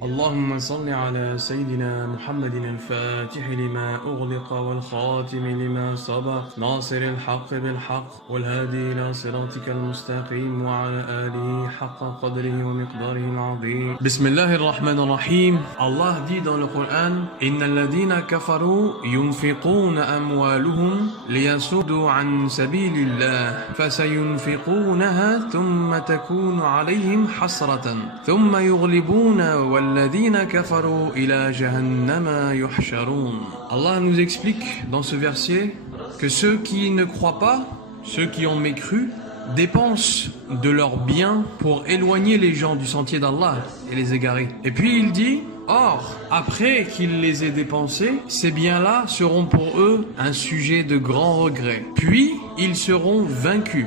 اللهم صل على سيدنا محمد الفاتح لما أغلق والخاتم لما سبق ناصر الحق بالحق والهادي إلى صراطك المستقيم وعلى آله حق قدره ومقداره العظيم بسم الله الرحمن الرحيم. Allah dit dans le Coran: إن الذين كفروا ينفقون أموالهم ليصدوا عن سبيل الله فسينفقونها ثم تكون عليهم حسرة ثم يغلبون والذين كفروا إلى جهنم يحشرون. Allah nous explique dans ce verset que ceux qui ne croient pas, ceux qui ont mécru, dépensent de leurs biens pour éloigner les gens du sentier d'Allah et les égarer. Et puis il dit: or, après qu'ils les aient dépensés, ces biens-là seront pour eux un sujet de grand regret. Puis, ils seront vaincus.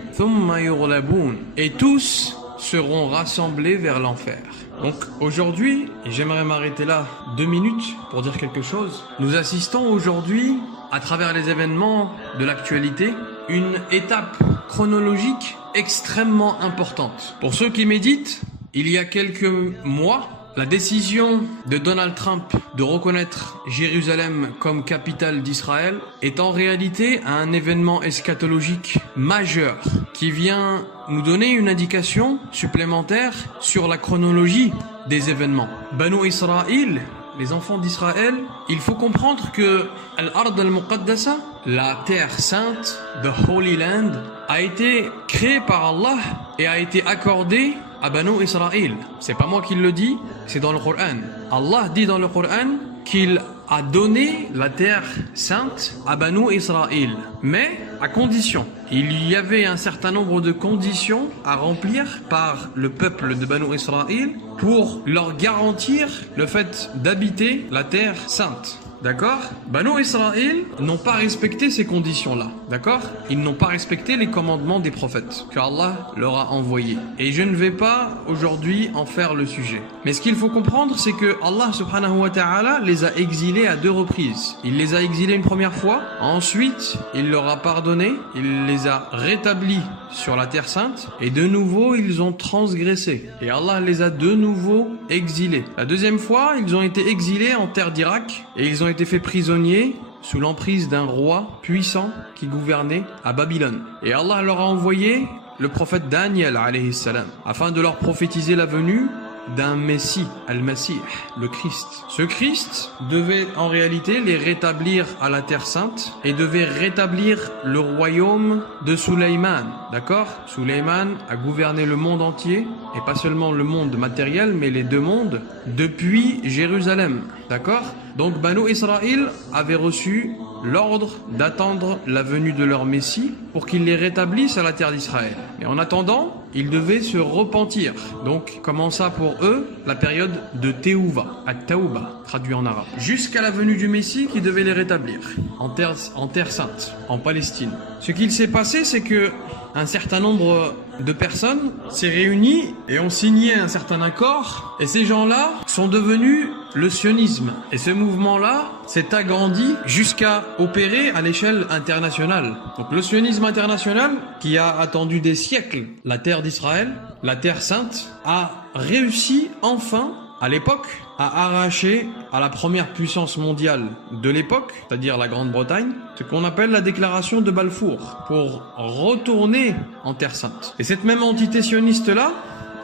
Et tous seront rassemblés vers l'enfer. Donc aujourd'hui, et j'aimerais m'arrêter là 2 minutes pour dire quelque chose, nous assistons aujourd'hui, à travers les événements de l'actualité, une étape chronologique extrêmement importante. Pour ceux qui méditent, il y a quelques mois, la décision de Donald Trump de reconnaître Jérusalem comme capitale d'Israël est en réalité un événement eschatologique majeur qui vient nous donner une indication supplémentaire sur la chronologie des événements. Banu Israël, les enfants d'Israël, il faut comprendre que Al-Ard al-Muqaddasa, la terre sainte, the Holy Land, a été créée par Allah et a été accordée à Banu Israël. C'est pas moi qui le dis, c'est dans le Coran. Allah dit dans le Coran qu'il a donné la terre sainte à Banu Israël, mais à condition. Il y avait un certain nombre de conditions à remplir par le peuple de Banu Israël pour leur garantir le fait d'habiter la terre sainte. D'accord? Banu Israël n'ont pas respecté ces conditions-là. D'accord? Ils n'ont pas respecté les commandements des prophètes que Allah leur a envoyés. Et je ne vais pas aujourd'hui en faire le sujet. Mais ce qu'il faut comprendre, c'est que Allah subhanahu wa ta'ala les a exilés à 2 reprises. Il les a exilés une première fois. Ensuite, il leur a pardonné. Il les a rétablis sur la terre sainte. Et de nouveau, ils ont transgressé. Et Allah les a de nouveau exilés. La deuxième fois, ils ont été exilés en terre d'Irak. Et ils ont été faits prisonniers sous l'emprise d'un roi puissant qui gouvernait à Babylone. Et Allah leur a envoyé le prophète Daniel alayhi salam afin de leur prophétiser la venue d'un Messie, Al-Masih, le Christ. Ce Christ devait en réalité les rétablir à la terre sainte et devait rétablir le royaume de Sulayman. D'accord? Sulayman a gouverné le monde entier, et pas seulement le monde matériel, mais les 2 mondes, depuis Jérusalem. D'accord? Donc Banu Israël avait reçu l'ordre d'attendre la venue de leur Messie pour qu'il les rétablisse à la terre d'Israël. Et en attendant, ils devaient se repentir. Donc commença pour eux la période de Teuva, At-Tauba, traduit en arabe, jusqu'à la venue du Messie qui devait les rétablir en terre sainte, en Palestine. Ce qu'il s'est passé, c'est que un certain nombre de personnes s'est réunies et ont signé un certain accord, et ces gens-là sont devenus le sionisme. Et ce mouvement-là s'est agrandi jusqu'à opérer à l'échelle internationale. Donc le sionisme international, qui a attendu des siècles la terre d'Israël, la terre sainte, a réussi enfin, à l'époque, à arracher à la première puissance mondiale de l'époque, c'est-à-dire la Grande-Bretagne, ce qu'on appelle la déclaration de Balfour, pour retourner en terre sainte. Et cette même entité sioniste-là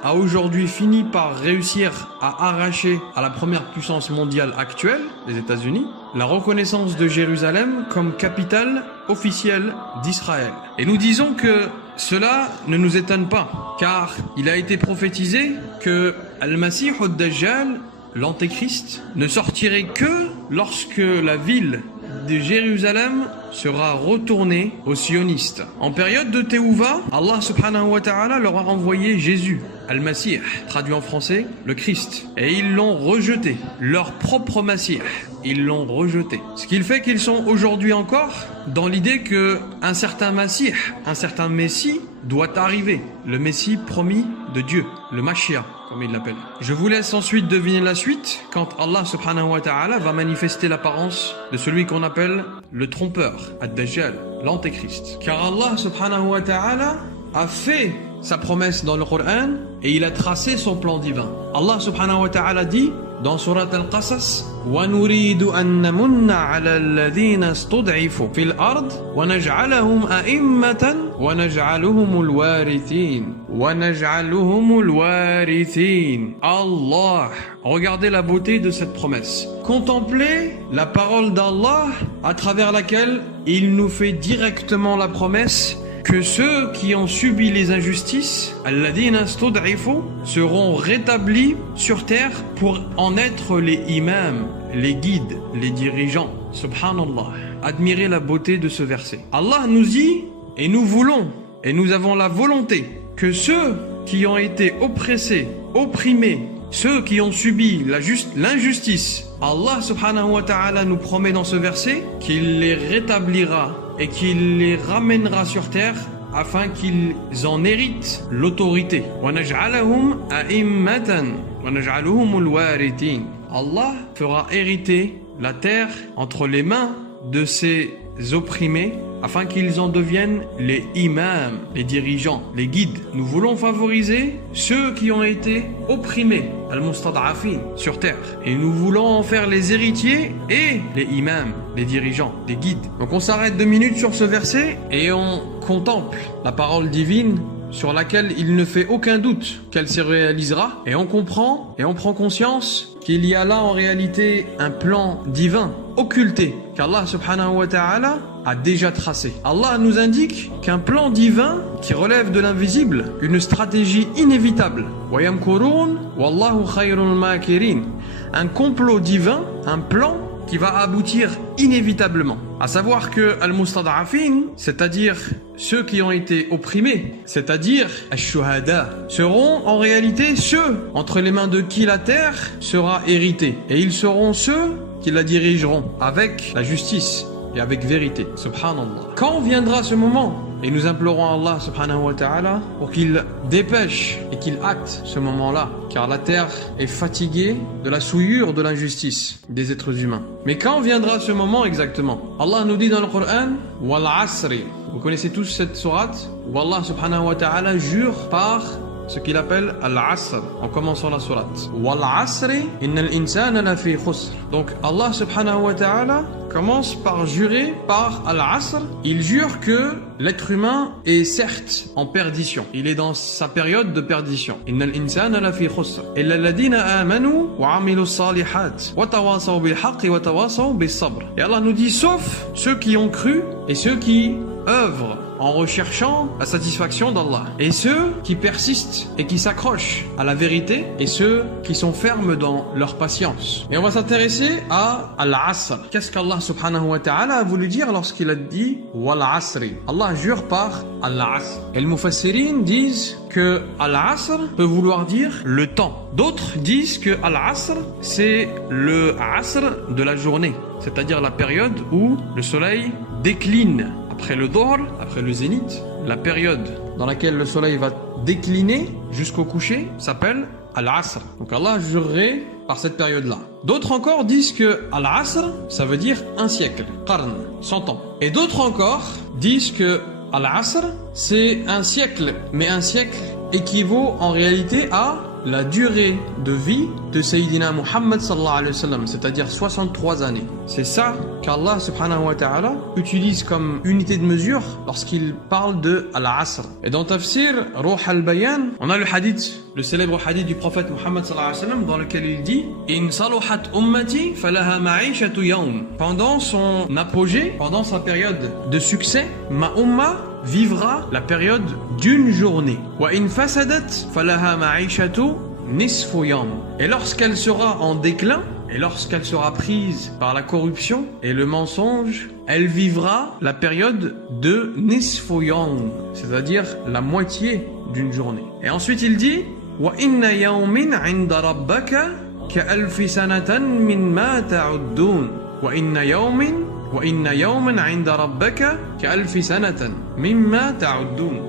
a aujourd'hui fini par réussir à arracher à la première puissance mondiale actuelle, les États-Unis, la reconnaissance de Jérusalem comme capitale officielle d'Israël. Et nous disons que cela ne nous étonne pas, car il a été prophétisé que Al-Masih ad-Dajjal, l'Antéchrist, ne sortirait que lorsque la ville de Jérusalem sera retournée aux sionistes. En période de Teuva, Allah subhanahu wa ta'ala leur a envoyé Jésus, Al-Masih, traduit en français, le Christ. Et ils l'ont rejeté, leur propre Masih. Ils l'ont rejeté. Ce qui fait qu'ils sont aujourd'hui encore dans l'idée que un certain Masih, un certain Messie doit arriver. Le Messie promis de Dieu, le Mashiach, comme il l'appelle. Je vous laisse ensuite deviner la suite quand Allah subhanahu wa ta'ala va manifester l'apparence de celui qu'on appelle le trompeur, Ad-Dajjal, l'Antéchrist. Car Allah subhanahu wa ta'ala a fait sa promesse dans le Coran et il a tracé son plan divin. Allah subhanahu wa ta'ala dit: dans Surat Al-Qasas, وَنُرِيدُ أَن نَّمُنَّ عَلَى الَّذِينَ اسْتُضْعِفُوا فِي الْأَرْضِ وَنَجْعَلَهُمْ أَئِمَّةً وَنَجْعَلُهُمُ الْوَارِثِينَ وَنَجْعَلُهُمُ الْوَارِثِينَ. Allah, regardez la beauté de cette promesse. Contemplez la parole d'Allah à travers laquelle il nous fait directement la promesse que ceux qui ont subi les injustices, alladhina stud'ifu, seront rétablis sur terre pour en être les imams, les guides, les dirigeants. Subhanallah. Admirez la beauté de ce verset. Allah nous dit, et nous voulons, et nous avons la volonté, que ceux qui ont été oppressés, opprimés, ceux qui ont subi l'injustice, Allah subhanahu wa ta'ala nous promet dans ce verset qu'il les rétablira et qu'il les ramènera sur terre afin qu'ils en héritent l'autorité. Allah fera hériter la terre entre les mains de ces opprimés afin qu'ils en deviennent les imams, les dirigeants, les guides. Nous voulons favoriser ceux qui ont été opprimés, al-mustad'afin, sur terre. Et nous voulons en faire les héritiers et les imams, les dirigeants, les guides. Donc on s'arrête 2 minutes sur ce verset et on contemple la parole divine sur laquelle il ne fait aucun doute qu'elle se réalisera. Et on comprend et on prend conscience qu'il y a là en réalité un plan divin occulté qu'Allah subhanahu wa ta'ala a déjà tracé. Allah nous indique qu'un plan divin qui relève de l'invisible, une stratégie inévitable, un complot divin, un plan qui va aboutir inévitablement. À savoir que al-mustad'afin, c'est-à-dire ceux qui ont été opprimés, c'est-à-dire ash-shuhada, seront en réalité ceux entre les mains de qui la terre sera héritée. Et ils seront ceux qui la dirigeront avec la justice et avec vérité. Subhanallah. Quand viendra ce moment, et nous implorons Allah subhanahu wa ta'ala pour qu'il dépêche et qu'il acte ce moment-là, car la terre est fatiguée de la souillure de l'injustice des êtres humains. Mais quand viendra ce moment exactement? Allah nous dit dans le Coran, wal asri. Vous connaissez tous cette sourate où Allah subhanahu wa ta'ala jure par ce qu'il appelle al-asr en commençant la sourate. Wal asri innal insana lafi khusr. Donc Allah subhanahu wa ta'ala commence par jurer par al-asr. Il jure que l'être humain est certes en perdition. Il est dans sa période de perdition. Innal insana lafi khusr illa alladhina amanu wa amilus salihat wa tawasaw bil haqqi wa tawasaw bis sabr. Et Allah nous dit sauf ceux qui ont cru et ceux qui œuvrent en recherchant la satisfaction d'Allah, et ceux qui persistent et qui s'accrochent à la vérité, et ceux qui sont fermes dans leur patience. Et on va s'intéresser à al-asr. Qu'est-ce qu'Allah subhanahu wa ta'ala a voulu dire lorsqu'il a dit wal asri? Allah jure par al-asr. Et les mufassirin disent que al-asr peut vouloir dire le temps. D'autres disent que al-asr c'est le asr de la journée, c'est-à-dire la période où le soleil décline. Après le Dhuhr, après le zénith, la période dans laquelle le soleil va décliner jusqu'au coucher s'appelle Al-Asr. Donc Allah jurerait par cette période-là. D'autres encore disent que Al-Asr, ça veut dire un siècle, Qarn, 100 ans. Et d'autres encore disent que Al-Asr, c'est un siècle, mais un siècle équivaut en réalité à la durée de vie de Sayyidina Muhammad sallallahu alayhi wa sallam, c'est-à-dire 63 années. C'est ça qu'Allah subhanahu wa ta'ala utilise comme unité de mesure lorsqu'il parle de Al-Asr. Et dans Tafsir Ruh al-Bayan, on a le hadith, le célèbre hadith du prophète Muhammad sallallahu alayhi wa sallam, dans lequel il dit In saluhat ummati falaha ma'ishatu yawm. Pendant son apogée, pendant sa période de succès, ma umma vivra la période d'une journée. Wa in fasadat falaha ma'ishatu nisfu yawm. Et lorsqu'elle sera en déclin, et lorsqu'elle sera prise par la corruption et le mensonge, elle vivra la période de nisfu yawm, c'est-à-dire la moitié d'une journée. Et ensuite il dit wa inna yawmin 'inda rabbaka ka'alfi sanatan mimma ta'uddun. Wa inna yawman 'inda rabbaka ka'alfi sanatan mimma ta'uddun.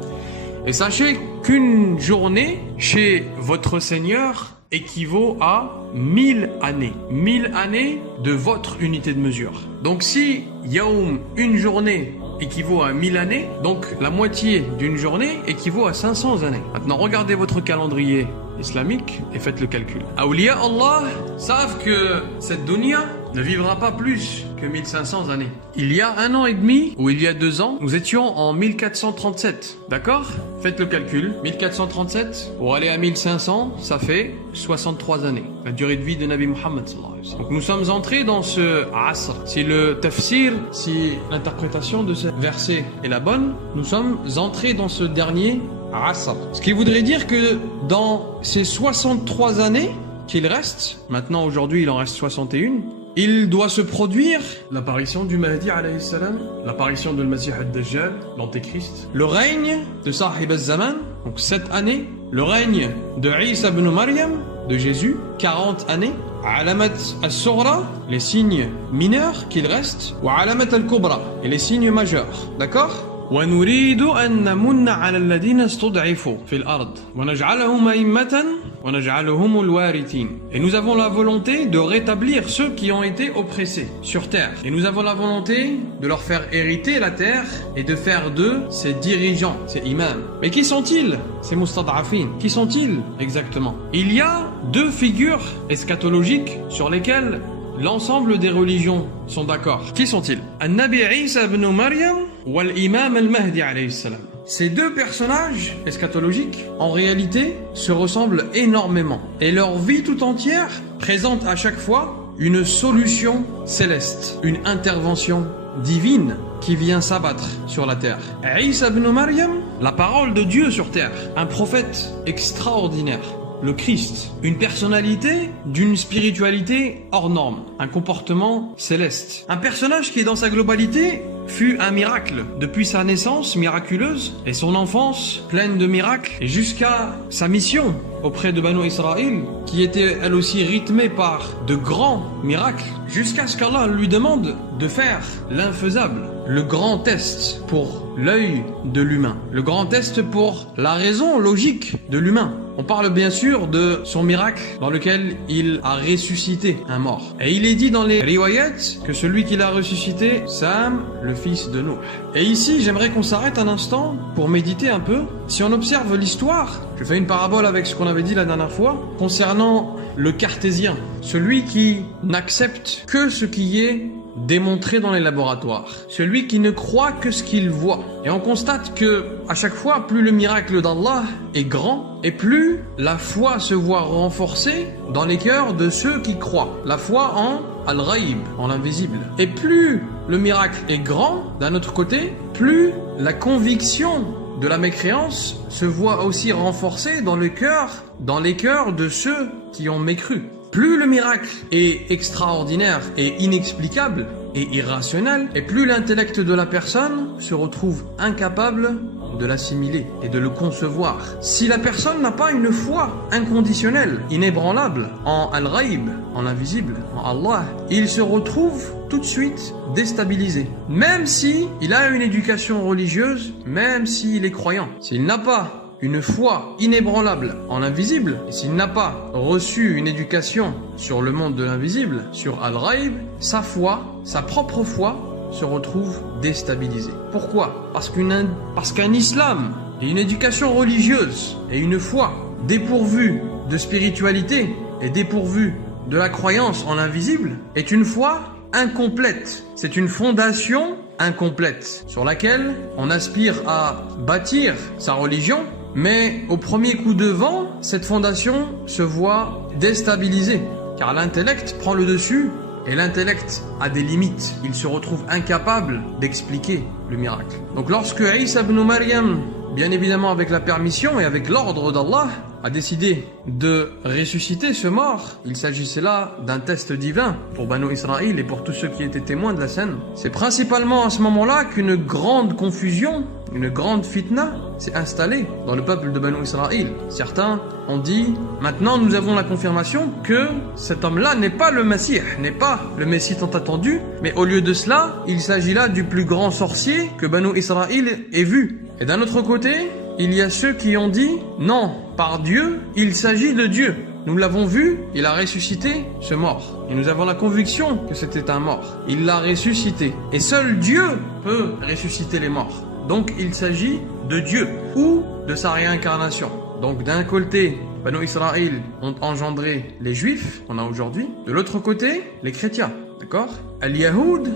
Et sachez qu'une journée chez votre Seigneur équivaut à 1000 années. 1000 années de votre unité de mesure. Donc si Yaoum, une journée, équivaut à 1000 années, donc la moitié d'une journée équivaut à 500 années. Maintenant regardez votre calendrier islamique et faites le calcul. Awliya Allah savent que cette dunya ne vivra pas plus que 1500 années. Il y a 1 an et demi, ou il y a 2 ans, nous étions en 1437. D'accord? Faites le calcul. 1437, pour aller à 1500, ça fait 63 années. La durée de vie de Nabi Muhammad sallallahu alayhi wa sallam. Donc nous sommes entrés dans ce asr. Si le tafsir, si l'interprétation de ce verset est la bonne, nous sommes entrés dans ce dernier asr. Ce qui voudrait dire que dans ces 63 années qu'il reste, maintenant aujourd'hui il en reste 61, il doit se produire l'apparition du Mahdi alayhi salam, l'apparition de Al-Masih al-Dajjal, l'Antéchrist, le règne de Sahib al-Zaman, donc 7 années, le règne de Isa ibn Maryam, de Jésus, 40 années, Alamat al-Sughra, les signes mineurs qu'il reste, ou Alamat al-Kubra, et les signes majeurs, d'accord? ونريد أن نمن على الذين استضعفوا في الأرض ونجعلهم أئمة ونجعلهم الوارثين. Et nous avons la volonté de rétablir ceux qui ont été oppressés sur terre. Et nous avons la volonté de leur faire hériter la terre et de faire d'eux ces dirigeants, ces imams. Mais qui sont-ils? Ces mustad'afin. Qui sont-ils exactement? Il y a 2 figures eschatologiques sur lesquelles l'ensemble des religions sont d'accord. Qui sont-ils? An-Nabi Isa ibn Maryam ou l'imam al-Mahdi alayhi salam. Ces 2 personnages eschatologiques, en réalité, se ressemblent énormément. Et leur vie tout entière présente à chaque fois une solution céleste, une intervention divine qui vient s'abattre sur la terre. Isa ibn Maryam, la parole de Dieu sur terre, un prophète extraordinaire. Le Christ, une personnalité d'une spiritualité hors norme, un comportement céleste. Un personnage qui dans sa globalité fut un miracle, depuis sa naissance miraculeuse et son enfance pleine de miracles et jusqu'à sa mission auprès de Banu Israël qui était elle aussi rythmée par de grands miracles jusqu'à ce qu'Allah lui demande de faire l'infaisable, le grand test pour l'œil de l'humain, le grand test pour la raison logique de l'humain. On parle bien sûr de son miracle dans lequel il a ressuscité un mort. Et il est dit dans les riwayat que celui qui l'a ressuscité, Sam, le fils de Nuh. Et ici, j'aimerais qu'on s'arrête un instant pour méditer un peu. Si on observe l'histoire, je fais une parabole avec ce qu'on avait dit la dernière fois, concernant le cartésien, celui qui n'accepte que ce qui est démontré dans les laboratoires, celui qui ne croit que ce qu'il voit. Et on constate que à chaque fois, plus le miracle d'Allah est grand, et plus la foi se voit renforcée dans les cœurs de ceux qui croient. La foi en Al-Ghaib, en l'invisible. Et plus le miracle est grand, d'un autre côté, plus la conviction de la mécréance se voit aussi renforcée dans les cœurs de ceux qui ont mécru. Plus le miracle est extraordinaire et inexplicable et irrationnel, et plus l'intellect de la personne se retrouve incapable de l'assimiler et de le concevoir. Si la personne n'a pas une foi inconditionnelle, inébranlable en Al-Ghaib, en l'invisible, en Allah, il se retrouve tout de suite déstabilisé. Même si il a une éducation religieuse, même s'il est croyant, s'il n'a pas une foi inébranlable en l'invisible, et s'il n'a pas reçu une éducation sur le monde de l'invisible, sur Al-Ghaib, sa foi, sa propre foi, se retrouve déstabilisée. Pourquoi? Parce qu'un islam et une éducation religieuse et une foi dépourvue de spiritualité et dépourvue de la croyance en l'invisible est une foi incomplète. C'est une fondation incomplète sur laquelle on aspire à bâtir sa religion, mais au premier coup de vent, cette fondation se voit déstabilisée, car l'intellect prend le dessus, et l'intellect a des limites. Il se retrouve incapable d'expliquer le miracle. Donc lorsque Isa ibn Maryam, bien évidemment avec la permission et avec l'ordre d'Allah, a décidé de ressusciter ce mort, il s'agissait là d'un test divin pour Banu Israël et pour tous ceux qui étaient témoins de la scène. C'est principalement à ce moment-là qu'une grande confusion, une grande fitna s'est installée dans le peuple de Banu Israël. Certains ont dit, maintenant nous avons la confirmation que cet homme-là n'est pas le Messie, n'est pas le Messie tant attendu, mais au lieu de cela, il s'agit là du plus grand sorcier que Banu Israël ait vu. Et d'un autre côté, il y a ceux qui ont dit, non, par Dieu, il s'agit de Dieu. Nous l'avons vu, il a ressuscité ce mort. Et nous avons la conviction que c'était un mort. Il l'a ressuscité. Et seul Dieu peut ressusciter les morts. Donc il s'agit de Dieu ou de sa réincarnation. Donc d'un côté, Banu Israël ont engendré les Juifs, qu'on a aujourd'hui. De l'autre côté, les chrétiens. D'accord? Al-Yahoud,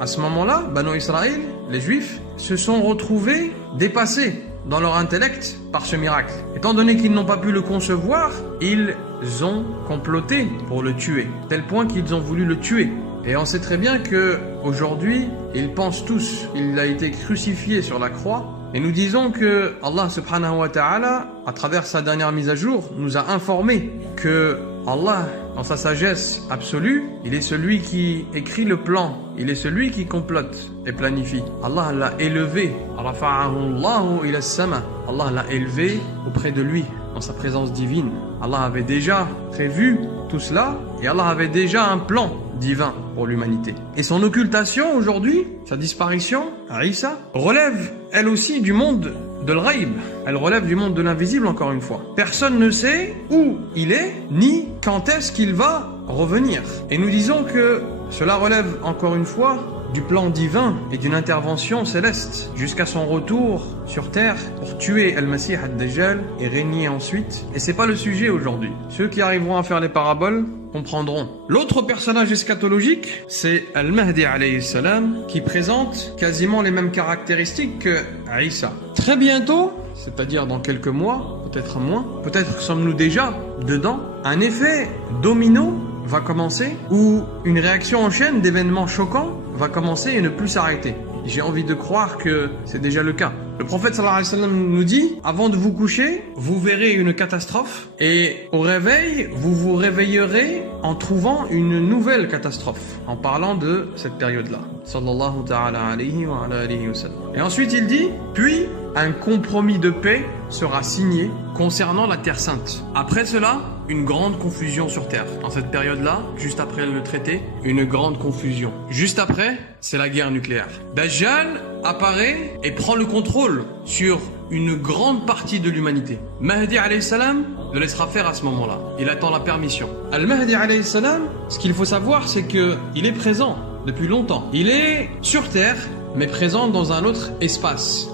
à ce moment-là, Banu Israël, les Juifs, se sont retrouvés dépassés dans leur intellect par ce miracle. Étant donné qu'ils n'ont pas pu le concevoir, ils ont comploté pour le tuer, tel point qu'ils ont voulu le tuer. Et on sait très bien que aujourd'hui, ils pensent tous qu'il a été crucifié sur la croix. Et nous disons que Allah subhanahu wa ta'ala, à travers sa dernière mise à jour, nous a informé que Allah, dans sa sagesse absolue, il est celui qui écrit le plan, il est celui qui complote et planifie. Allah l'a élevé, rafa'ahu Allahu ila as-sama. Allah l'a élevé auprès de lui, dans sa présence divine. Allah avait déjà prévu tout cela et Allah avait déjà un plan divin pour l'humanité. Et son occultation aujourd'hui, sa disparition, Isa, relève elle aussi du monde de l'ghaïb. Elle relève du monde de l'invisible encore une fois. Personne ne sait où il est, ni quand est-ce qu'il va revenir. Et nous disons que cela relève encore une fois du plan divin et d'une intervention céleste jusqu'à son retour sur terre pour tuer Al-Masih Ad-Dajjal et régner ensuite. Et c'est pas le sujet aujourd'hui. Ceux qui arriveront à faire les paraboles comprendront. L'autre personnage eschatologique, c'est Al-Mahdi alayhi salam, qui présente quasiment les mêmes caractéristiques que Isa. Très bientôt, c'est-à-dire dans quelques mois, peut-être moins, peut-être sommes-nous déjà dedans, un effet domino va commencer, où une réaction en chaîne d'événements choquants va commencer et ne plus s'arrêter. J'ai envie de croire que c'est déjà le cas. Le prophète sallallahu alayhi wa sallam nous dit, avant de vous coucher, vous verrez une catastrophe et au réveil, vous vous réveillerez en trouvant une nouvelle catastrophe, en parlant de cette période-là. Sallallahu ta'ala alayhi wa alayhi wa sallam. Et ensuite il dit, puis un compromis de paix sera signé concernant la Terre Sainte. Après cela, une grande confusion sur Terre. Dans cette période-là, juste après le traité, une grande confusion. Juste après, c'est la guerre nucléaire. Dajjal apparaît et prend le contrôle sur une grande partie de l'humanité. Mahdi alayhi salam le laissera faire à ce moment-là. Il attend la permission. Al-Mahdi alayhi salam, ce qu'il faut savoir, c'est que il est présent depuis longtemps. Il est sur Terre, mais présent dans un autre espace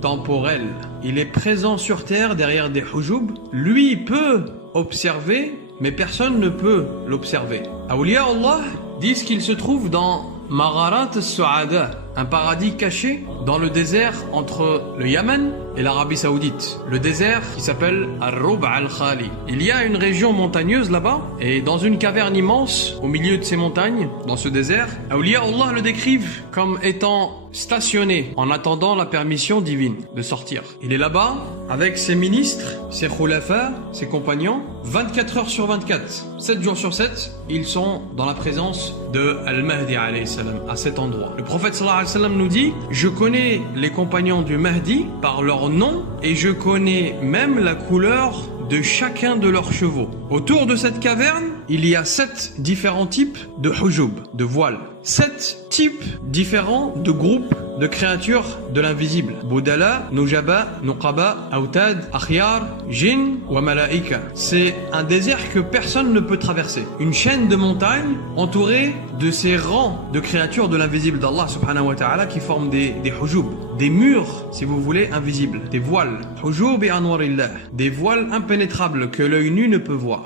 temporel. Il est présent sur Terre derrière des hujub. Lui peut observer, mais personne ne peut l'observer. Awliya Allah disent qu'il se trouve dans Magharat al-Su'ada, un paradis caché dans le désert entre le Yémen et l'Arabie Saoudite. Le désert qui s'appelle Ar-Rub' al-Khali. Il y a une région montagneuse là-bas, et dans une caverne immense, au milieu de ces montagnes, dans ce désert, Awliya Allah le décrivent comme étant stationné en attendant la permission divine de sortir. Il est là-bas avec ses ministres, ses khulafa, ses compagnons, 24 heures sur 24, 7 jours sur 7, ils sont dans la présence de Al-Mahdi alayhi salam, à cet endroit. Le prophète sallallahu alayhi wa sallam nous dit, je connais les compagnons du Mahdi par leur nom et je connais même la couleur de chacun de leurs chevaux. Autour de cette caverne, il y a 7 différents types de hujub, de voiles. 7 types différents de groupes de créatures de l'invisible. Boudala, Nujaba, Nuqaba, Autad, Akhyar, Jinn wa Malaika. C'est un désert que personne ne peut traverser. Une chaîne de montagnes entourée de ces rangs de créatures de l'invisible d'Allah subhanahu wa ta'ala qui forment des hujub, des murs, si vous voulez, invisibles, des voiles. Hujub et anwarillah, des voiles impénétrables que l'œil nu ne peut voir.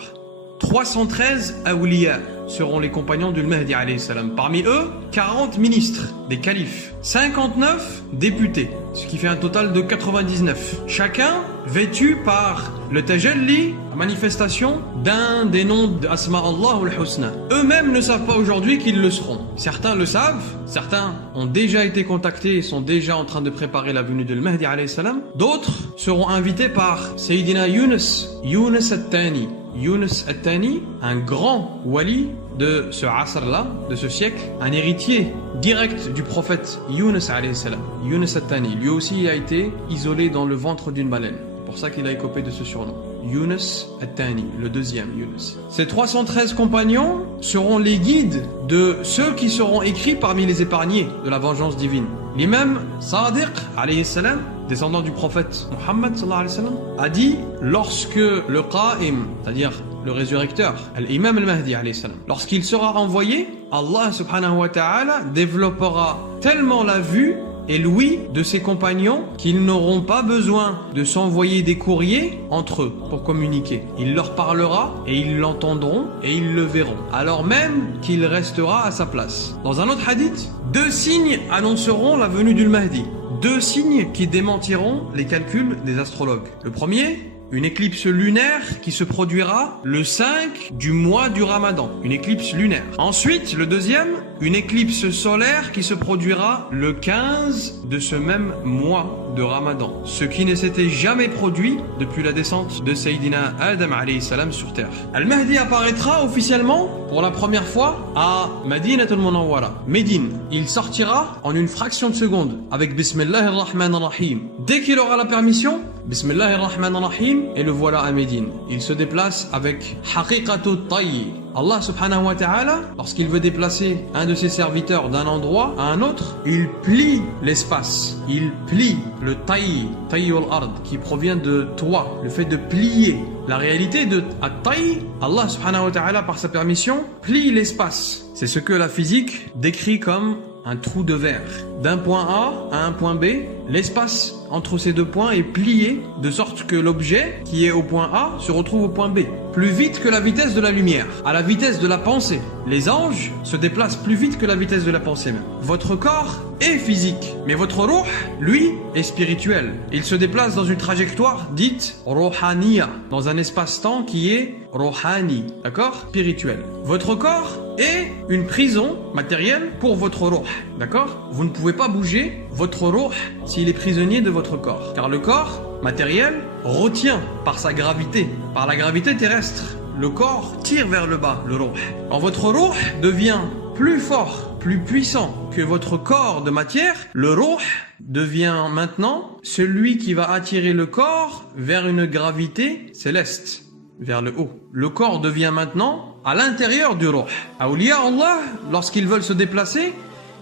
313 awliya seront les compagnons du Mahdi alayhi salam. Parmi eux, 40 ministres, des califes, 59 députés, ce qui fait un total de 99. Chacun vêtu par le tajalli, la manifestation d'un des noms d'Asma Allah al-Husna. Eux-mêmes ne savent pas aujourd'hui qu'ils le seront. Certains le savent, certains ont déjà été contactés et sont déjà en train de préparer la venue de Mahdi alayhi salam. D'autres seront invités par Sayyidina Yunus al-Thani. Yunus al-Thani, un grand wali de ce asr-là, de ce siècle, un héritier direct du prophète Yunus alayhi salam. Yunus al-Thani, lui aussi a été isolé dans le ventre d'une baleine. C'est pour ça qu'il a écopé de ce surnom. Yunus al-Thani, le deuxième Yunus. Ces 313 compagnons seront les guides de ceux qui seront écrits parmi les épargnés de la vengeance divine. L'imam Sadiq alayhi salam, descendant du prophète Muhammad sallallahu alayhi wa sallam, a dit, lorsque le Qa'im, c'est-à-dire le résurrecteur, l'imam al-Mahdi alayhi salam, lorsqu'il sera envoyé, Allah subhanahu wa ta'ala développera tellement la vue et l'ouïe de ses compagnons qu'ils n'auront pas besoin de s'envoyer des courriers entre eux pour communiquer. Il leur parlera et ils l'entendront et ils le verront, alors même qu'il restera à sa place. Dans un autre hadith, 2 signes annonceront la venue du Mahdi. 2 signes qui démentiront les calculs des astrologues. Le premier, une éclipse lunaire qui se produira le 5 du mois du Ramadan. Une éclipse lunaire. Ensuite, le deuxième, une éclipse solaire qui se produira le 15 de ce même mois de Ramadan. Ce qui ne s'était jamais produit depuis la descente de Sayyidina Adam alayhi salam sur terre. Al-Mahdi apparaîtra officiellement pour la première fois à Madinatul Munawwara, Médine. Il sortira en une fraction de seconde avec Bismillahir-Rahmanir-Rahim. Dès qu'il aura la permission, Bismillahir-Rahmanir-Rahim, et le voilà à Médine. Il se déplace avec Haqiqatu Tayyi. Allah subhanahu wa ta'ala, lorsqu'il veut déplacer un de ses serviteurs d'un endroit à un autre, il plie l'espace. Il plie le Tayyi, Tayyi al-Ard, qui provient de toit, le fait de plier. La réalité de At-Tayyi, Allah subhanahu wa ta'ala, par sa permission, plie l'espace. C'est ce que la physique décrit comme un trou de verre. D'un point A à un point B, l'espace entre ces 2 points est plié de sorte que l'objet qui est au point A se retrouve au point B. Plus vite que la vitesse de la lumière, à la vitesse de la pensée. Les anges se déplacent plus vite que la vitesse de la pensée même. Votre corps est physique, mais votre ruh, lui, est spirituel. Il se déplace dans une trajectoire dite ruhaniya, dans un espace-temps qui est ruhani, d'accord? Spirituel. Votre corps est une prison matérielle pour votre ruh, d'accord? Vous ne pouvez pas bouger votre ruh s'il est prisonnier de votre corps, car le corps matériel retient par sa gravité, par la gravité terrestre. Le corps tire vers le bas, le ruh. Quand votre ruh devient plus fort, plus puissant que votre corps de matière, le ruh devient maintenant celui qui va attirer le corps vers une gravité céleste, vers le haut. Le corps devient maintenant à l'intérieur du ruh. Awliya Allah, lorsqu'ils veulent se déplacer,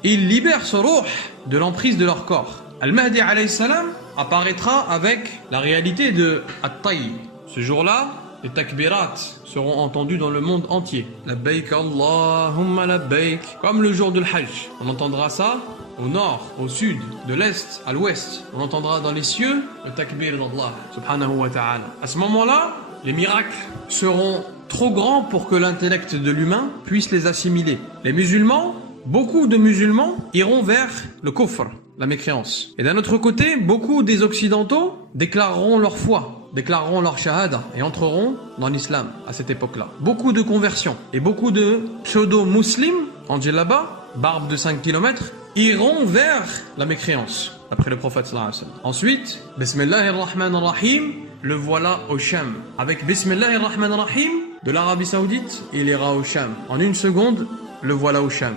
ils libèrent ce ruh de l'emprise de leur corps. Al-Mahdi alayhi salam apparaîtra avec la réalité de At-Tayyi. Ce jour-là, les takbirat seront entendus dans le monde entier. Labbaik Allahumma labbaik. Comme le jour de l'Hajj. On entendra ça au nord, au sud, de l'est à l'ouest. On entendra dans les cieux le takbir d'Allah subhanahu wa ta'ala. À ce moment-là, les miracles seront trop grands pour que l'intellect de l'humain puisse les assimiler. Les musulmans, beaucoup de musulmans iront vers le kufr, la mécréance. Et d'un autre côté, beaucoup des occidentaux déclareront leur foi, déclareront leur shahada et entreront dans l'islam à cette époque-là. Beaucoup de conversions et beaucoup de pseudo-muslims en djellaba, barbe de 5 km, iront vers la mécréance, après le prophète sallallahu alayhi wa sallam. Ensuite, Bismillahir-Rahmanir-Rahim, le voilà au Sham. Avec Bismillahir-Rahmanir-Rahim, de l'Arabie Saoudite, il ira au Sham. En une seconde, le voilà au Sham.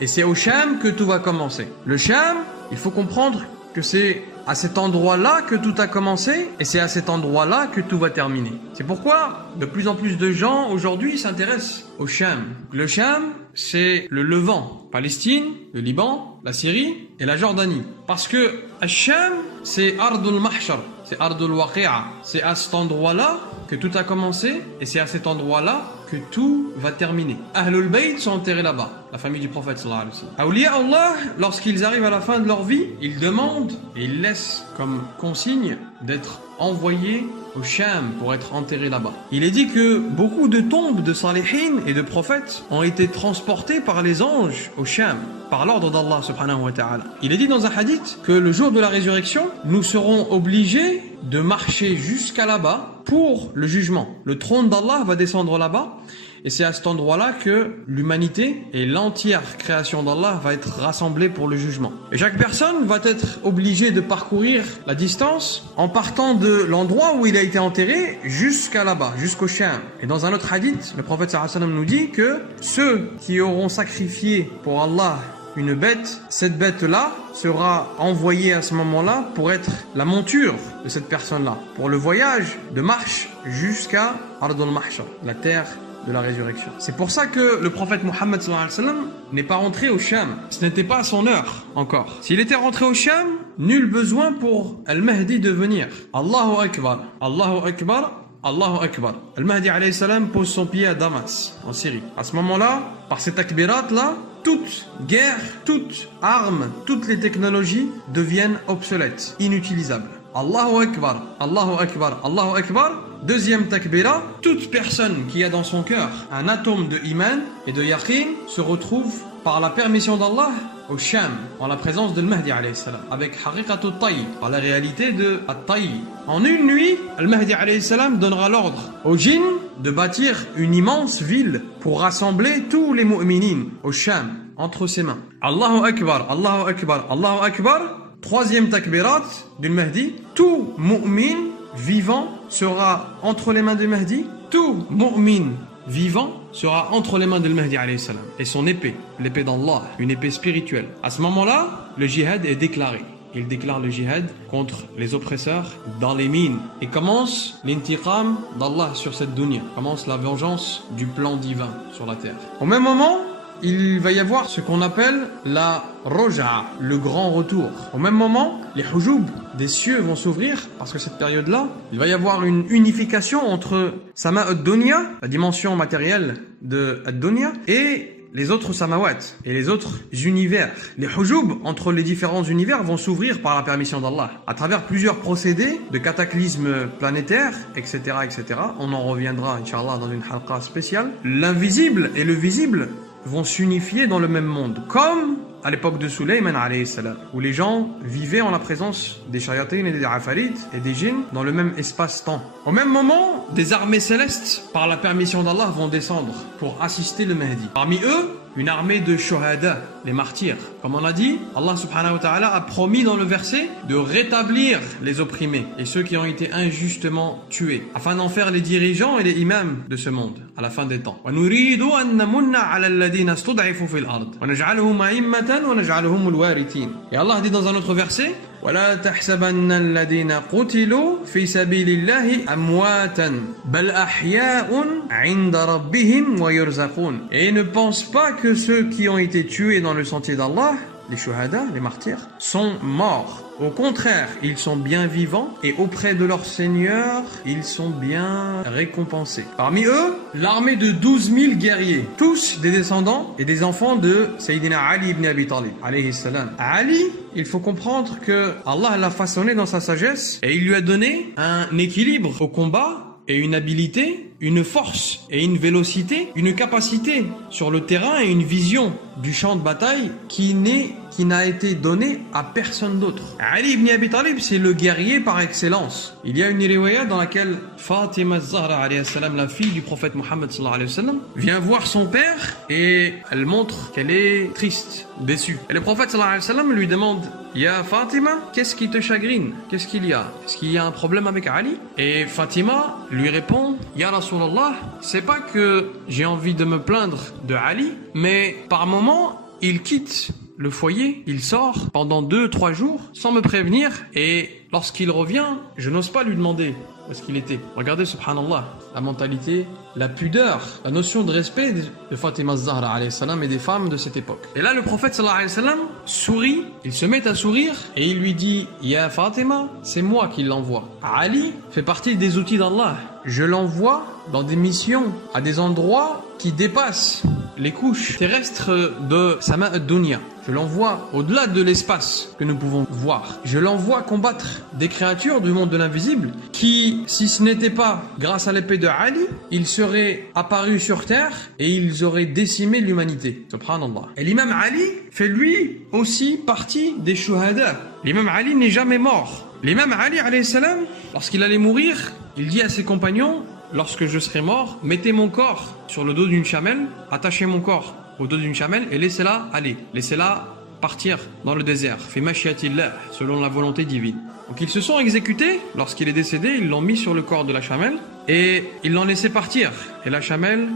Et c'est au Sham que tout va commencer. Le Sham, il faut comprendre que c'est à cet endroit-là que tout a commencé et c'est à cet endroit-là que tout va terminer. C'est pourquoi de plus en plus de gens aujourd'hui s'intéressent au Sham. Le Sham, c'est le Levant, Palestine, le Liban, la Syrie et la Jordanie. Parce que Sham, c'est Ardul Mahshar, c'est Ardul Waqi'a. C'est à cet endroit-là que tout a commencé et c'est à cet endroit-là que tout va terminer. Ahlul Bayt sont enterrés là-bas, la famille du prophète sallallahu alayhi wa sallam. Awliya Allah, lorsqu'ils arrivent à la fin de leur vie, ils demandent et ils laissent comme consigne d'être envoyés au Sham pour être enterrés là-bas. Il est dit que beaucoup de tombes de salihin et de prophètes ont été transportées par les anges au Sham, par l'ordre d'Allah subhanahu wa ta'ala. Il est dit dans un hadith que le jour de la résurrection, nous serons obligés de marcher jusqu'à là-bas pour le jugement. Le trône d'Allah va descendre là-bas et c'est à cet endroit-là que l'humanité et l'entière création d'Allah va être rassemblée pour le jugement. Et chaque personne va être obligée de parcourir la distance en partant de l'endroit où il a été enterré jusqu'à là-bas, jusqu'au Sham. Et dans un autre hadith, le prophète sallallahu alayhi wa sallam nous dit que ceux qui auront sacrifié pour Allah une bête, cette bête-là sera envoyée à ce moment-là pour être la monture de cette personne-là, pour le voyage de marche jusqu'à Ardul Mahshar, la terre de la résurrection. C'est pour ça que le prophète Mohammed sallallahu alayhi wa sallam n'est pas rentré au Sham. Ce n'était pas son heure encore. S'il était rentré au Sham, nul besoin pour Al-Mahdi de venir. Allahu Akbar. Allahu Akbar. Allahu Akbar. Al-Mahdi alayhi salam pose son pied à Damas, en Syrie. À ce moment-là, par ces takbirat-là, toute guerre, toute arme, toutes les technologies deviennent obsolètes, inutilisables. Allahu Akbar, Allahu Akbar, Allahu Akbar. Deuxième takbira, toute personne qui a dans son cœur un atome de iman et de yaqin se retrouve par la permission d'Allah au Sham, en la présence de Mahdi alayhi salam, avec Haqiqatu Tayy, par la réalité de At-Tayy. En une nuit, Mahdi alayhi salam donnera l'ordre aux djinns de bâtir une immense ville pour rassembler tous les mu'minines au Sham, entre ses mains. Allahu Akbar, Allahu Akbar, Allahu Akbar. Troisième takbirat du Mahdi, tout mu'min vivant sera entre les mains du Mahdi, tout mu'min vivant sera entre les mains de Mahdi alayhi salam et son épée, l'épée d'Allah, une épée spirituelle. À ce moment-là, le djihad est déclaré. Il déclare le djihad contre les oppresseurs dans les mines et commence l'intiqam d'Allah sur cette dunya, commence la vengeance du plan divin sur la terre. Au même moment, il va y avoir ce qu'on appelle la roja, le grand retour. Au même moment, les hujub des cieux vont s'ouvrir parce que cette période-là, il va y avoir une unification entre sama ad-dunya, la dimension matérielle de ad-dunya, et les autres samawat et les autres univers. Les hujub entre les différents univers vont s'ouvrir par la permission d'Allah à travers plusieurs procédés de cataclysmes planétaires, etc., etc. On en reviendra, Inch'Allah, dans une halqa spéciale. L'invisible et le visible vont s'unifier dans le même monde, comme à l'époque de Sulayman alayhi salam, où les gens vivaient en la présence des shayatin et des afarit et des djinns dans le même espace-temps. Au même moment, des armées célestes, par la permission d'Allah, vont descendre pour assister le Mahdi. Parmi eux, une armée de shuhada, les martyrs. Comme on a dit, Allah subhanahu wa ta'ala a promis dans le verset de rétablir les opprimés et ceux qui ont été injustement tués, afin d'en faire les dirigeants et les imams de ce monde à la fin des temps. وَنُرِيدُ أَن نَمُنَّ عَلَى الَّذِينَ اسْتُضْعِفُوا فِي الْأَرْضِ وَنَجْعَلَهُمْ أَئِمَّةً وَنَجْعَلَهُمُ الْوَارِثِينَ. Et Allah dit dans un autre verset, وَلَا تَحْسَبَنَّ الَّذِينَ قُتِلُوا فِي سَبِيلِ اللَّهِ أَمْوَاتًا بَلْ أَحْيَاءٌ عِندَ رَبِّهِمْ وَيُرْزَقُونَ. Et ne pense pas que ceux qui ont été tués dans le sentier d'Allah, les shuhada, les martyrs, sont morts. Au contraire, ils sont bien vivants et auprès de leur Seigneur, ils sont bien récompensés. Parmi eux, l'armée de 12 000 guerriers, tous des descendants et des enfants de Sayyidina Ali ibn Abi Talib, alayhi salam. Ali, il faut comprendre que Allah l'a façonné dans sa sagesse et il lui a donné un équilibre au combat et une habileté, une force et une vélocité, une capacité sur le terrain et une vision du champ de bataille qui n'a été donnée à personne d'autre. Ali ibn Abi Talib, c'est le guerrier par excellence. Il y a une riwaya dans laquelle Fatima az-Zahra alayhi salam, la fille du prophète Mohammed sallallahu alayhi wa sallam, vient voir son père et elle montre qu'elle est triste, déçue. Et le prophète sallallahu alayhi wa sallam lui demande: Ya Fatima, qu'est-ce qui te chagrine? Qu'est-ce qu'il y a? Est-ce qu'il y a un problème avec Ali? Et Fatima lui répond: Ya Rasulallah, c'est pas que j'ai envie de me plaindre de Ali, mais par moment, il quitte le foyer, il sort pendant 2-3 jours sans me prévenir et lorsqu'il revient, je n'ose pas lui demander où est-ce qu'il était. Regardez, subhanallah, la mentalité, la pudeur, la notion de respect de Fatima az-Zahra alayhi salam et des femmes de cette époque. Et là, le prophète sallallahu alayhi wa sallam sourit, il se met à sourire et il lui dit: Ya Fatima, c'est moi qui l'envoie. Ali fait partie des outils d'Allah. Je l'envoie dans des missions, à des endroits qui dépassent les couches terrestres de Sama ad-Dunya. Je l'envoie au-delà de l'espace que nous pouvons voir. Je l'envoie combattre des créatures du monde de l'invisible qui, si ce n'était pas grâce à l'épée de Ali, ils seraient apparus sur terre et ils auraient décimé l'humanité. Subhanallah. Et l'imam Ali fait lui aussi partie des shuhada. L'imam Ali n'est jamais mort. L'imam Ali alayhi salam, lorsqu'il allait mourir, il dit à ses compagnons: lorsque je serai mort, mettez mon corps sur le dos d'une chamelle, attachez mon corps au dos d'une chamelle et laissez-la aller. Laissez-la partir dans le désert. Fi mashiatillah, selon la volonté divine. Donc ils se sont exécutés. Lorsqu'il est décédé, ils l'ont mis sur le corps de la chamelle et ils l'ont laissé partir. Et la chamelle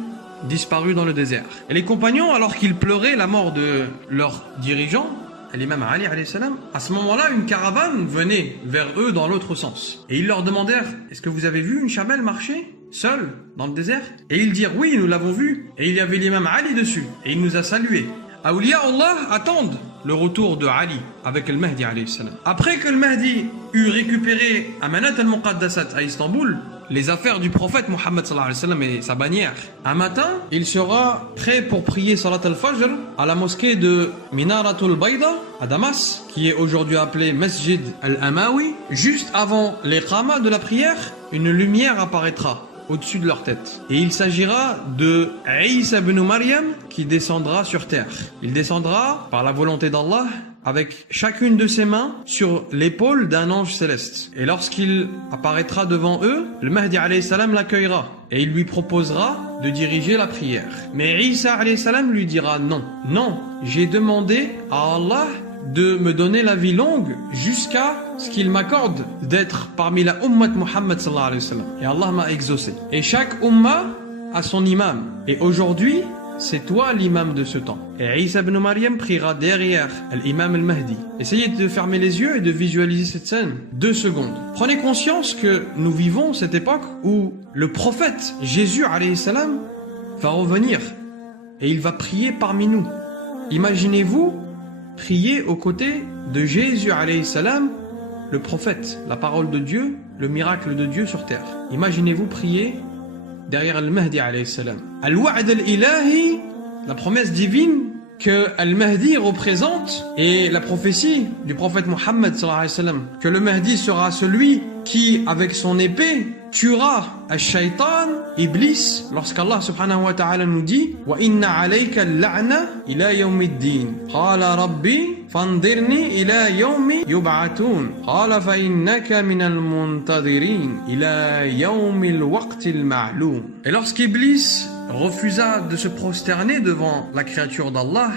disparut dans le désert. Et les compagnons, alors qu'ils pleuraient la mort de leur dirigeant, l'imam Ali alayhi salam, à ce moment-là, une caravane venait vers eux dans l'autre sens. Et ils leur demandèrent: est-ce que vous avez vu une chamelle marcher seule dans le désert? Et ils dirent: oui, nous l'avons vu. Et il y avait l'imam Ali dessus. Et il nous a salués. Awliya Allah attendent le retour de Ali avec le Mahdi alayhi salam. Après que le Mahdi eut récupéré Amanat al-Muqaddasat à Istanbul, les affaires du prophète Mohammed sallallahu alayhi wa sallam et sa bannière. Un matin, il sera prêt pour prier Salat al-Fajr à la mosquée de Minaratul Bayda à Damas, qui est aujourd'hui appelée Masjid al-Amawi. Juste avant l'iqama de la prière, une lumière apparaîtra au-dessus de leur tête. Et il s'agira de Isa ibn Maryam qui descendra sur terre. Il descendra par la volonté d'Allah avec chacune de ses mains sur l'épaule d'un ange céleste. Et lorsqu'il apparaîtra devant eux, le Mahdi alayhi salam l'accueillera et il lui proposera de diriger la prière. Mais Isa alayhi salam lui dira non. Non, j'ai demandé à Allah de me donner la vie longue jusqu'à ce qu'il m'accorde d'être parmi la ummat Muhammad sallallahu alayhi wa sallam. Et Allah m'a exaucé. Et chaque umma a son imam. Et aujourd'hui, c'est toi l'imam de ce temps. Et Isa ibn Maryam priera derrière l'imam al-Mahdi. Essayez de fermer les yeux et de visualiser cette scène. 2 secondes. Prenez conscience que nous vivons cette époque où le prophète Jésus alayhi salam va revenir. Et il va prier parmi nous. Imaginez-vous prier aux côtés de Jésus alayhi salam, le prophète, la parole de Dieu, le miracle de Dieu sur terre. Imaginez-vous prier derrière al-Mahdi alayhi salam. Al-Wa'd al-Ilahi, la promesse divine que al-Mahdi représente, et la prophétie du prophète Mohammed sallallahu alayhi wa sallam, que le Mahdi sera celui qui, avec son épée, tuera al-Shaytan, Iblis, lorsqu'Allah subhanahu wa ta'ala nous dit « Wa inna alayka al-la'na ila yawmiddin. Qala rabbi fandirni ila yawmi yub'atun. Qala fa innaka minal muntadirin ila yawmi al-waqti al-ma'loum. » Et lorsqu'Iblis refusa de se prosterner devant la créature d'Allah,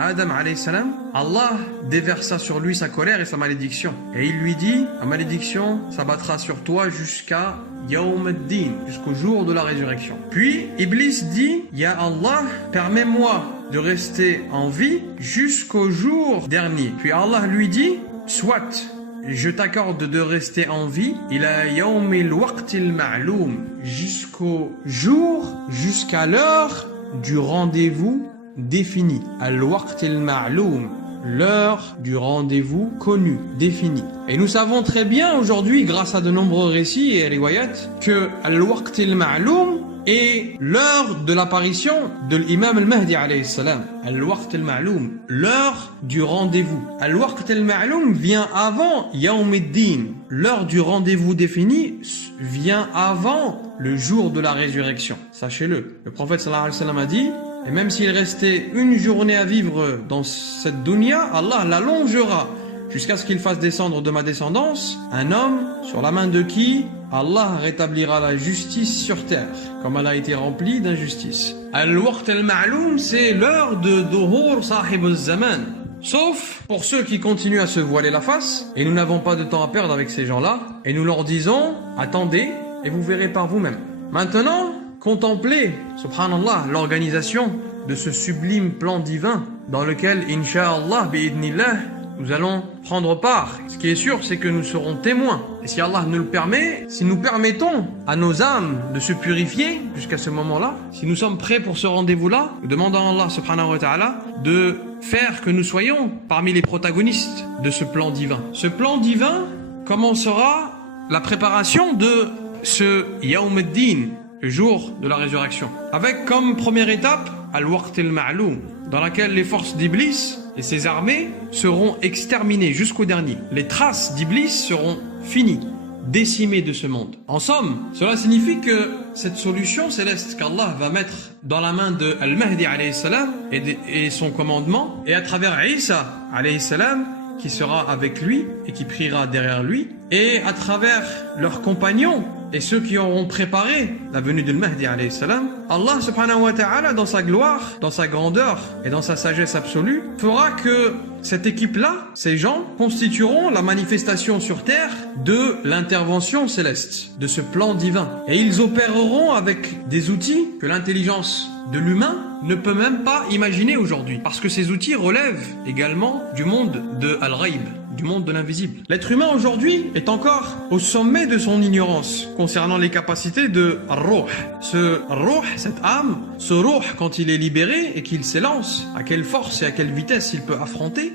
Adam alayhi salam, Allah déversa sur lui sa colère et sa malédiction. Et il lui dit, la malédiction s'abattra sur toi jusqu'à Yawm ad-Din, jusqu'au jour de la résurrection. Puis Iblis dit, Ya Allah, permets-moi de rester en vie jusqu'au jour dernier. Puis Allah lui dit, soit, je t'accorde de rester en vie, ila yawmil waqtil ma'loum, jusqu'au jour, jusqu'à l'heure du rendez-vous défini. Al-waqtil ma'loum, l'heure du rendez-vous connu, défini. Et nous savons très bien aujourd'hui, grâce à de nombreux récits et riwayat, que al-waqtil ma'loum est l'heure de l'apparition de l'imam al-Mahdi alayhi salam. Al-waqt al-ma'loum, l'heure du rendez-vous. Al-waqt al-ma'loum vient avant Yawm ad-Din. L'heure du rendez-vous défini vient avant le jour de la résurrection. Sachez-le. Le prophète sallallahu alayhi wa sallam a dit, et même s'il restait une journée à vivre dans cette dunya, Allah l'allongera jusqu'à ce qu'il fasse descendre de ma descendance un homme sur la main de qui Allah rétablira la justice sur terre, comme elle a été remplie d'injustice. Al-waqt al-ma'loum, c'est l'heure de Duhur sahib al-zaman. Sauf pour ceux qui continuent à se voiler la face, et nous n'avons pas de temps à perdre avec ces gens-là, et nous leur disons, attendez, et vous verrez par vous-même. Maintenant, contemplez, subhanallah, l'organisation de ce sublime plan divin, dans lequel, incha'Allah, bi'idnillah, nous allons prendre part. Ce qui est sûr, c'est que nous serons témoins. Et si Allah nous le permet, si nous permettons à nos âmes de se purifier jusqu'à ce moment-là, si nous sommes prêts pour ce rendez-vous-là, nous demandons à Allah subhanahu wa ta'ala de faire que nous soyons parmi les protagonistes de ce plan divin. Ce plan divin commencera la préparation de ce Yawm ad-Din, le jour de la résurrection, avec comme première étape Al-Waqt al-Ma'loum, dans laquelle les forces d'Iblis et ses armées seront exterminées jusqu'au dernier. Les traces d'Iblis seront finies, décimées de ce monde. En somme, cela signifie que cette solution céleste qu'Allah va mettre dans la main de Al-Mahdi alayhi salam et son commandement, et à travers Isa alayhi salam, qui sera avec lui et qui priera derrière lui, et à travers leurs compagnons et ceux qui auront préparé la venue de Mahdi alayhi salam, Allah subhanahu wa ta'ala, dans sa gloire, dans sa grandeur et dans sa sagesse absolue, fera que cette équipe-là, ces gens, constitueront la manifestation sur terre de l'intervention céleste, de ce plan divin. Et ils opéreront avec des outils que l'intelligence de l'humain ne peut même pas imaginer aujourd'hui. Parce que ces outils relèvent également du monde de Al-Ghaib, du monde de l'invisible. L'être humain aujourd'hui est encore au sommet de son ignorance concernant les capacités de Ruh. Ce Ruh, cette âme, ce Ruh, quand il est libéré et qu'il s'élance, à quelle force et à quelle vitesse il peut affronter,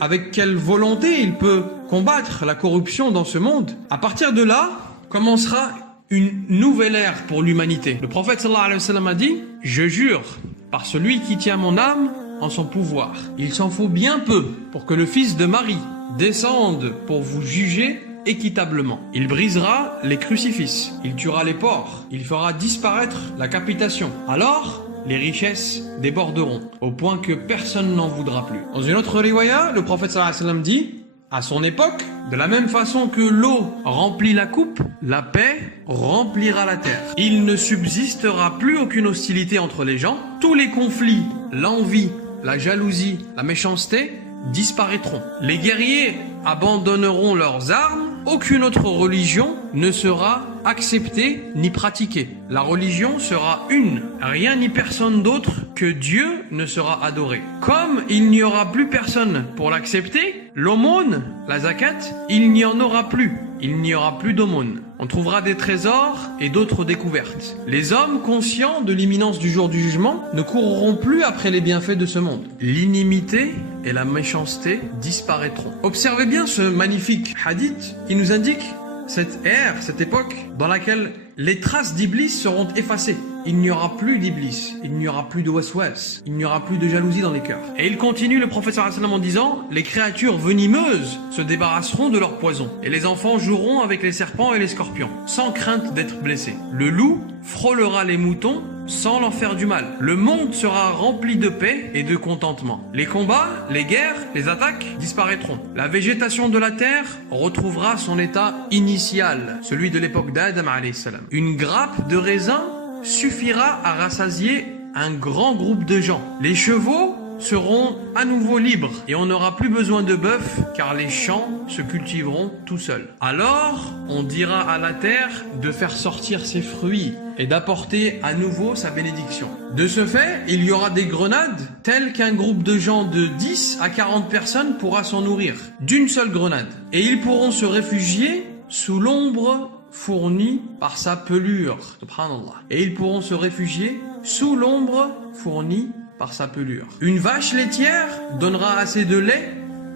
avec quelle volonté il peut combattre la corruption dans ce monde. À partir de là, commencera une nouvelle ère pour l'humanité. Le prophète sallallahu alayhi wa sallam a dit: je jure par celui qui tient mon âme en son pouvoir, il s'en faut bien peu pour que le fils de Marie descende pour vous juger équitablement. Il brisera les crucifixes, il tuera les porcs, il fera disparaître la capitation. Alors, les richesses déborderont, au point que personne n'en voudra plus. Dans une autre riwaya, le prophète sallallahu alayhi wa sallam dit: à son époque, de la même façon que l'eau remplit la coupe, la paix remplira la terre. Il ne subsistera plus aucune hostilité entre les gens. Tous les conflits, l'envie, la jalousie, la méchanceté disparaîtront. Les guerriers abandonneront leurs armes. Aucune autre religion ne sera acceptée ni pratiquée. La religion sera une. Rien ni personne d'autre que Dieu ne sera adoré. Comme il n'y aura plus personne pour l'accepter, l'aumône, la zakat, il n'y en aura plus. Il n'y aura plus d'aumône. On trouvera des trésors et d'autres découvertes. Les hommes conscients de l'imminence du jour du jugement ne courront plus après les bienfaits de ce monde. L'inimité et la méchanceté disparaîtront. Observez bien ce magnifique hadith qui nous indique cette ère, cette époque dans laquelle les traces d'Iblis seront effacées. Il n'y aura plus d'Iblis, il n'y aura plus de waswas, il n'y aura plus de jalousie dans les cœurs. Et il continue, le prophète sallallahu alayhi wa sallam, en disant: les créatures venimeuses se débarrasseront de leur poison, et les enfants joueront avec les serpents et les scorpions, sans crainte d'être blessés. Le loup frôlera les moutons sans leur faire du mal. Le monde sera rempli de paix et de contentement. Les combats, les guerres, les attaques disparaîtront. La végétation de la terre retrouvera son état initial, celui de l'époque d'Adam alayhi salam. Une grappe de raisin suffira à rassasier un grand groupe de gens. Les chevaux seront à nouveau libres et on n'aura plus besoin de bœufs car les champs se cultiveront tout seuls. Alors on dira à la terre de faire sortir ses fruits et d'apporter à nouveau sa bénédiction. De ce fait, il y aura des grenades telles qu'un groupe de gens de 10 à 40 personnes pourra s'en nourrir d'une seule grenade. Et ils pourront se réfugier sous l'ombre fournie par sa pelure. Subhanallah. Et ils pourront se réfugier sous l'ombre fournie par sa pelure. Une vache laitière donnera assez de lait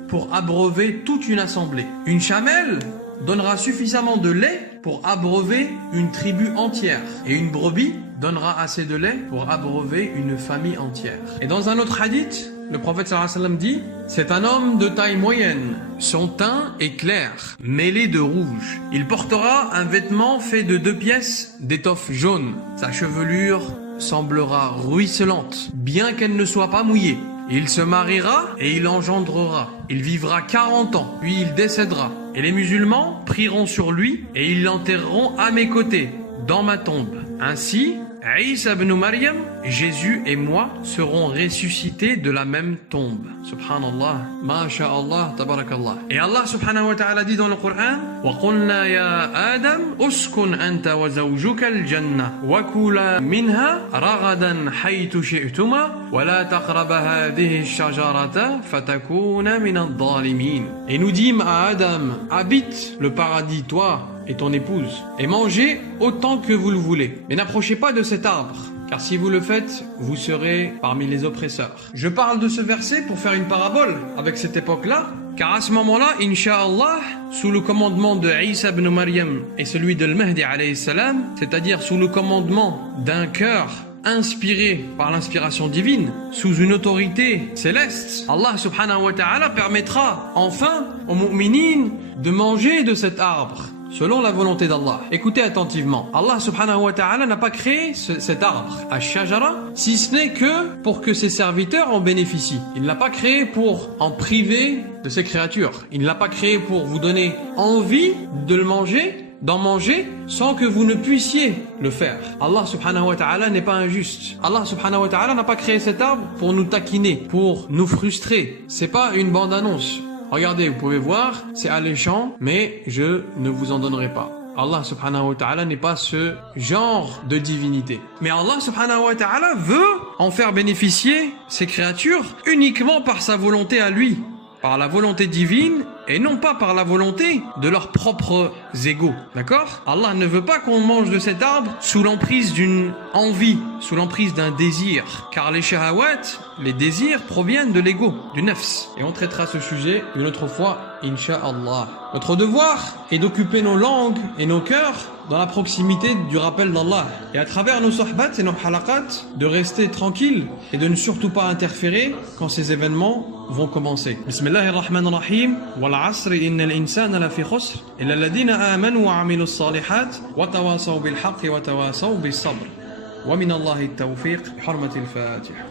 pour abreuver toute une assemblée. Une chamelle donnera suffisamment de lait pour abreuver une tribu entière. Et une brebis donnera assez de lait pour abreuver une famille entière. Et dans un autre hadith, le prophète sallallahu alayhi wa sallam dit: c'est un homme de taille moyenne. Son teint est clair, mêlé de rouge. Il portera un vêtement fait de 2 pièces d'étoffe jaune. Sa chevelure semblera ruisselante, bien qu'elle ne soit pas mouillée. Il se mariera et il engendrera. Il vivra 40 ans, puis il décédera. Et les musulmans prieront sur lui et ils l'enterreront à mes côtés, dans ma tombe. Ainsi, Isa ibn Maryam, Jésus et moi serons ressuscités de la même tombe. Subhanallah, masha'Allah, tabarakallah. Et Allah subhanahu wa ta'ala dit dans le Coran: وَقُلْنَا يَا آدَمْ أُسْكُنْ أَنْتَ وَزَوْجُكَ الْجَنَّةَ وَكُلَا مِنْهَا رَغَدًا حَيْثُ شِئْتُمَا وَلَا تَقْرَبَا هَذِهِ الشَّجَرَةَ فَتَكُونَ مِنَ الظَّالِمِينَ. Et nous dîmes à Adam: habite le paradis, toi et ton épouse, et mangez autant que vous le voulez. Mais n'approchez pas de cet arbre, car si vous le faites, vous serez parmi les oppresseurs. Je parle de ce verset pour faire une parabole avec cette époque-là, car à ce moment-là, Inch'Allah, sous le commandement de Isa ibn Maryam et celui de Al-Mahdi alayhi salam, c'est-à-dire sous le commandement d'un cœur inspiré par l'inspiration divine, sous une autorité céleste, Allah subhanahu wa ta'ala permettra enfin aux mu'minines de manger de cet arbre, selon la volonté d'Allah. Écoutez attentivement. Allah subhanahu wa ta'ala n'a pas créé cet arbre, Ash-Shajara, si ce n'est que pour que ses serviteurs en bénéficient. Il ne l'a pas créé pour en priver de ses créatures. Il ne l'a pas créé pour vous donner envie de le manger, d'en manger, sans que vous ne puissiez le faire. Allah subhanahu wa ta'ala n'est pas injuste. Allah subhanahu wa ta'ala n'a pas créé cet arbre pour nous taquiner, pour nous frustrer. C'est pas une bande-annonce. Regardez, vous pouvez voir, c'est alléchant, mais je ne vous en donnerai pas. Allah subhanahu wa ta'ala n'est pas ce genre de divinité. Mais Allah subhanahu wa ta'ala veut en faire bénéficier ses créatures uniquement par sa volonté à lui, par la volonté divine et non pas par la volonté de leurs propres égos. D'accord? Allah ne veut pas qu'on mange de cet arbre sous l'emprise d'une envie, sous l'emprise d'un désir. Car les shahawat, les désirs proviennent de l'ego, du nafs. Et on traitera ce sujet une autre fois, Inch'Allah. Notre devoir est d'occuper nos langues et nos cœurs dans la proximité du rappel d'Allah. Et à travers nos sohbats et nos halaqat, de rester tranquille et de ne surtout pas interférer quand ces événements vont commencer. Bismillahirrahmanirrahim. Wal asri innal insana lafi khusr illa alladhina amanu wa amilus salihat wa tawasaw bil haqqi wa tawasaw bis sabr. Wa min Allahi at-tawfiq. Bi hurmati al-Fatiha.